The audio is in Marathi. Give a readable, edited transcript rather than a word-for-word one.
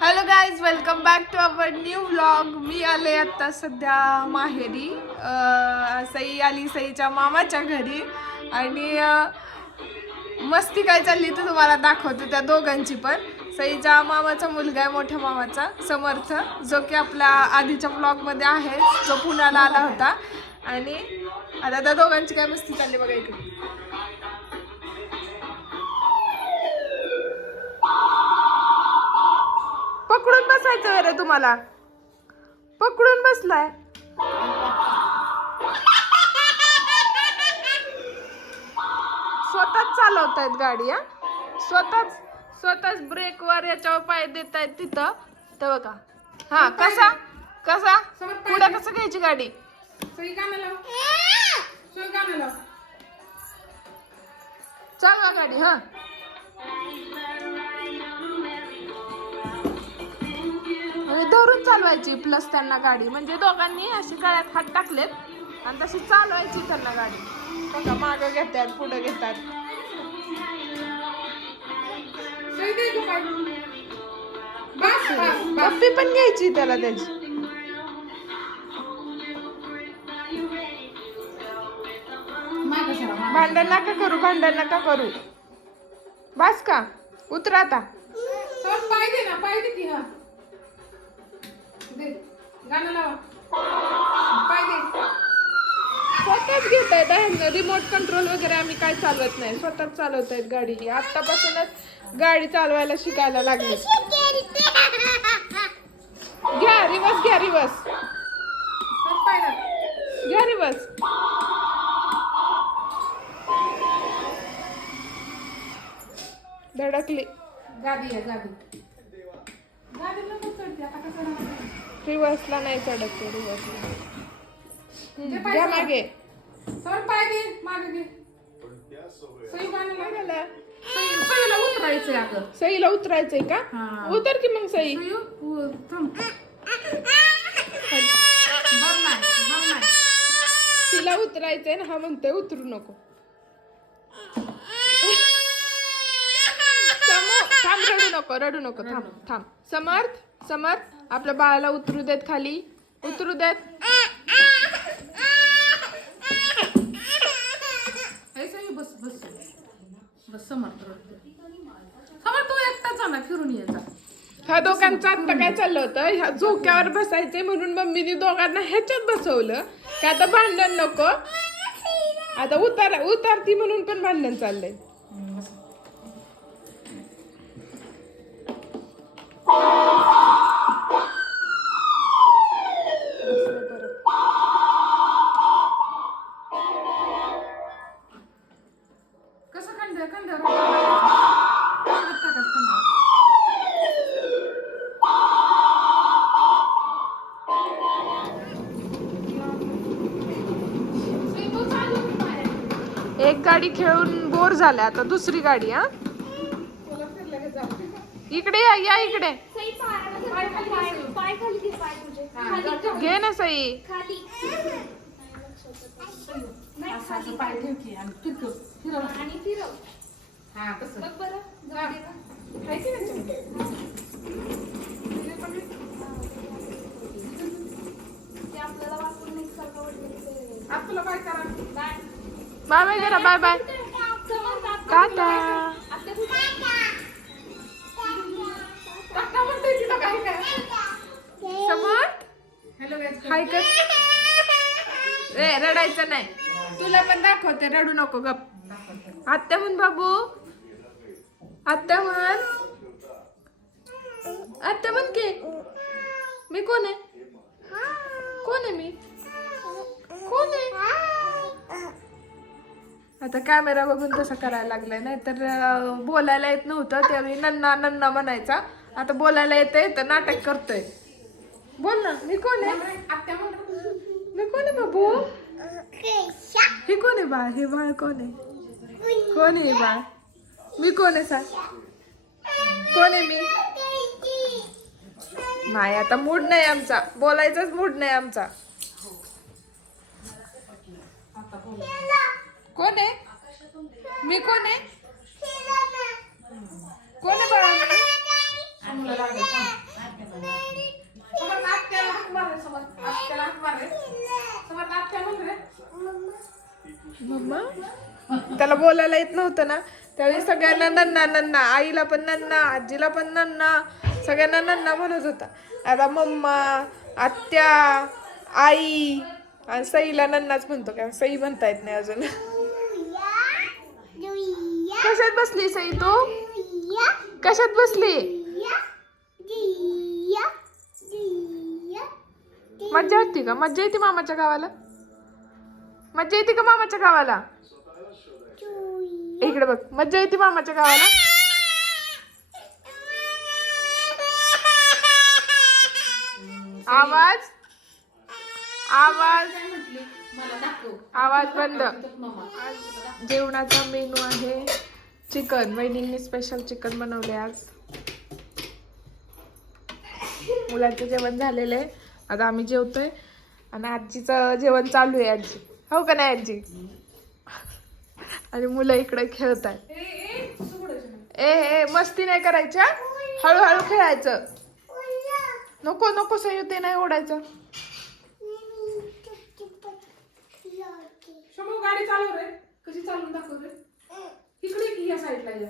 Hello guys, welcome back to our new vlog. मी आले आता सध्या माहेरी. सई आली सईच्या मामाच्या घरी आणि मस्ती काय चालली तर तुम्हाला दाखवतो त्या दोघांची पण. सईच्या मामाचा मुलगा आहे, मोठ्या मामाचा समर्थ, जो की आपल्या आधीच्या व्लॉगमध्ये आहे, जो पुण्याला आला होता. आणि आता त्या दोघांची काय मस्ती चालली बघा इकडे. पकडून बसायचं रे तुम्हाला, पकडून बसलाय. स्वतःच चालवतायत गाडी. स्वतःच ब्रेकवर याच्यावर पाय देत आहेत तिथं. तर बघा हा कसा कसा पुढे कसं घ्यायची गाडी. चालवा गाडी. हा धरून चालवायची प्लस त्यांना गाडी, म्हणजे दोघांनी अशी गळ्यात हात टाकलेत आणि तशी चालवायची त्यांना गाडी. बघा मागं घेतात पुढे घेतात. पप्पी पण घ्यायची त्याला त्याची. भांडण नका करू. बस का उतरा आता. पाय दे ना, पाय दे की. हा दे, गाणं लावा. पाय दे. स्वतःच घेत आहेत. रिमोट कंट्रोल वगैरे आम्ही काय चालवत नाही, स्वतःच चालवत आहेत गाडी. आतापासूनच गाडी चालवायला शिकायला लागले. घ्या रिवर्स, घ्या रिवर्स, घ्या रिवर्स. धडकली गाडी आहे गाडी. गाडीला पण चढते आता. कसं रिवर्सला नाही चढत ते. रिवर्सला घ्या मागे. सर पाय दे, मागे घे. सई गाणं लागायला. सईला उतरायचंय अगं. सईला उतरायचंय का? हा. उतर की मग सई. थांब. बरं नाही. तिला उतरायचंय ना, हा म्हणतोय उतरू नको. थांब, रडू नको. थांब. समर्थ आपल्या बाळाला उतरू देत खाली. उतरू देत. बस समर्थ तू एकटाच आला फिरून यायचा. ह्या दोघांचं आता काय चाललं होतं, ह्या झोक्यावर बसायचंय म्हणून मम्मीने दोघांना ह्याच्यात बसवलं की आता भांडण नको. आता उतारती म्हणून पण भांडण चाललंय. कसं खंड एक गाडी खेळून बोर झाल्या, आता दुसरी गाडी. हा इकडे या इकडे. घे ना सई. पाय ठेव की आणि फिरव. हा तसं आपल्याला काय करा. बाय बाय करा. बाय बाय टाटा. Samarth hello guys. हाय कर. रडायचं नाही. तुला पण दाखवते, रडू नको. गप. आत्या म्हण बाबू. आत्या म्हण की. मी कोण आहे? मी कोण आहे? आता कॅमेरा बघून तसं करायला लागलाय. नाही तर बोलायला येत नव्हतं त्यावेळी नन्ना म्हणायचा. आता बोलायला येतंय तर नाटक करतोय. बोल ना, मी कोण आहे? मी कोण आहे बाबू? हे कोण आहे बाळ? हे बाळ कोण आहे? कोण आहे बाळ? मी कोण आहे सांग? कोण आहे मी? नाही, आता मूड नाही आमचा, बोलायचाच मूड नाही आमचा. कोण आहे? मी कोण आहे? कोण आहे बाळा? त्याला बोलायला येत नव्हतं ना, त्यावेळी सगळ्यांना नन्ना नन्ना, आईला पण नन्ना, आजीला पण नन्ना, सगळ्यांना नन्ना म्हणत होता. आता मम्मा, आत्या, आई आणि सईला नन्नाच म्हणतो, काय सई म्हणता येत नाही अजून. कशात बसली सई तू? कशात बसली? मज्जा येते का? मज्जा येते मामाच्या गावाला? मज्जा येते का मामाच्या गावाला? इकडे बघ, मज्जा येते मामाच्या गावाला? आवाज आवाज आवाज बंद. जेवणाचा मेनू आहे चिकन. वहिनींनी स्पेशल चिकन बनवले आज. मुलांचं जेवण झालेलं आहे, आता आम्ही जेवतोय आणि आजीचं जेवण चालू आहे. आजी हो का नाही आजी? आणि मुलं इकडे खेळत आहेत. ए मस्ती नाही करायच्या, हळूहळू खेळायचं. नको नको सही ते नाही ओढायचं. गाडी चालव रे, कशी चालून दाखव रे. इकडे की या साईडला या.